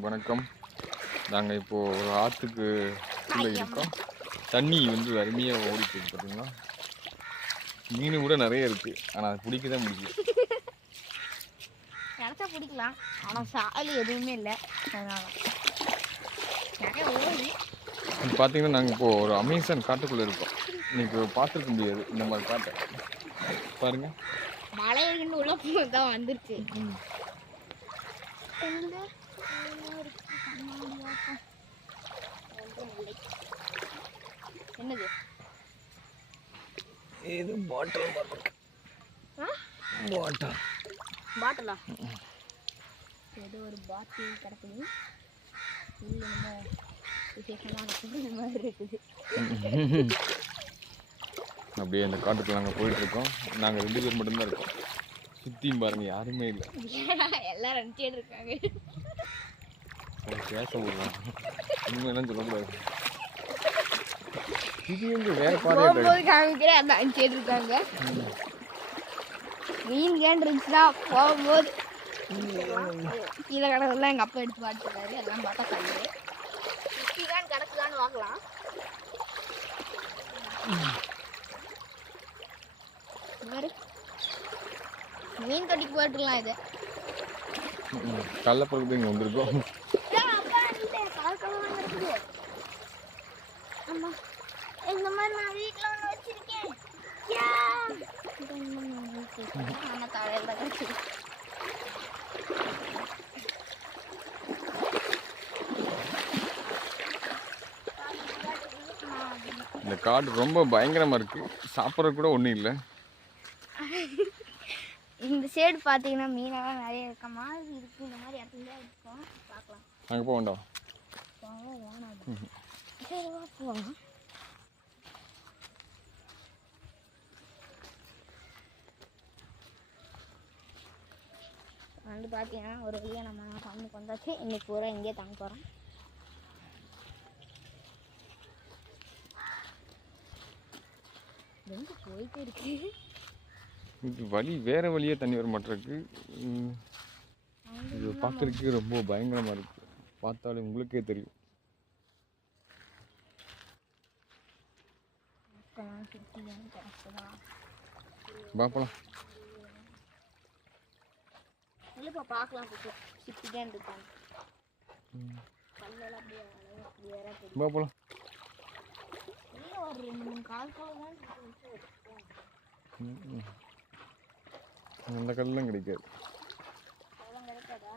வணக்கம். நாங்கள் இப்போது ஒரு ஆற்றுக்கு கீழே இருக்கோம். தண்ணி வந்து அருமையாக ஓடிட்டு இருக்கு பார்த்தீங்களா. மீன் கூட நிறைய இருக்குது, ஆனால் அது பிடிக்க தான் முடியும். நினச்சா பிடிக்கலாம், ஆனால் சாலி எதுவுமே இல்லை. அதனால நிறைய ஓடி பார்த்தீங்கன்னா நாங்கள் இப்போது ஒரு அமேசான் காட்டுக்குள்ளே இருக்கோம். இன்னைக்கு பார்த்துருக்க முடியாது இந்த மாதிரி காட்டை. பாருங்க, மழையிலிருந்து உள்ள தான் வந்துருச்சு. என்னது இது பாட்டில் பாட்டில் பாட்டிலா? ஏதோ ஒரு பாட்டில் கிடக்குது. இல்லை நம்ம விசேஷமாக இருக்குது, இந்த மாதிரி இருக்குது. அப்படியே அந்த காட்டுக்குள்ள நாங்கள் போயிட்டுருக்கோம். நாங்கள் 2 பேர் மட்டும்தான் இருக்கோம். சுற்றியும் பாருங்க, யாருமே இல்லை. எல்லாரும் அனுப்பிச்சிட்டு இருக்காங்க. பேச முடியலாம், உண்மையெல்லாம் சொல்லக்கூடாது. இது வந்து வேற பாதை காமிக்கிறேன், அந்த அனுப்பிச்சிட்டு இருக்காங்க. மீன் கேன் இருந்துச்சுன்னா போகும்போது கீழே கிடக்குலாம் எங்கள் அப்பா எடுத்து பார்த்துருக்காரு. எல்லாம் பார்த்தா கல்லு கீழான் கிடக்குதான்னு பார்க்கலாம். மீன் தொட்டிக்கு போட்டுடலாம். இது கள்ளப்பறக்கு இங்கே வந்திருக்கோம். இந்த மாதிரி நான் வீட்டில் ஒன்று வச்சிருக்கேன். ஆனால் தலையில் தான் கிடச்சிது. இந்த காடு ரொம்ப பயங்கரமாக இருக்குது. சாப்பிட்றது கூட ஒன்றும் இல்லை. இந்த சைடு பார்த்தீங்கன்னா மீனெல்லாம் நிறைய இருக்க மாதிரி இருக்குது. இந்த மாதிரி இடத்துல தான் இருக்கும். பார்க்கலாம். அங்கே போக வேண்டாம். போகலாம். வந்து பார்த்தீங்கன்னா ஒரு வழியாக நம்ம சாமிக்கு வந்தாச்சு. இன்னைக்கு பூரா இங்கே தங்க போகிறோம். எங்கே போயிட்டு இருக்கு? இது வழி வேற வழியாக தண்ணி வர மாட்டிருக்கு. இது பார்க்குறதுக்கு ரொம்ப பயங்கரமாக இருக்குது. பார்த்தாலே உங்களுக்கே தெரியும். பார்க்கலாம். இல்லைப்பா, பார்க்கலாம். சிப்பிதான் இருக்காங்க. கல்லெல்லாம் அப்படியே பார்க்கலாம். இல்லை, ஒரு 2-3 கால் தான். அந்த கல்லாம் கிடைக்காது. அதெல்லாம் கிடைக்காதா?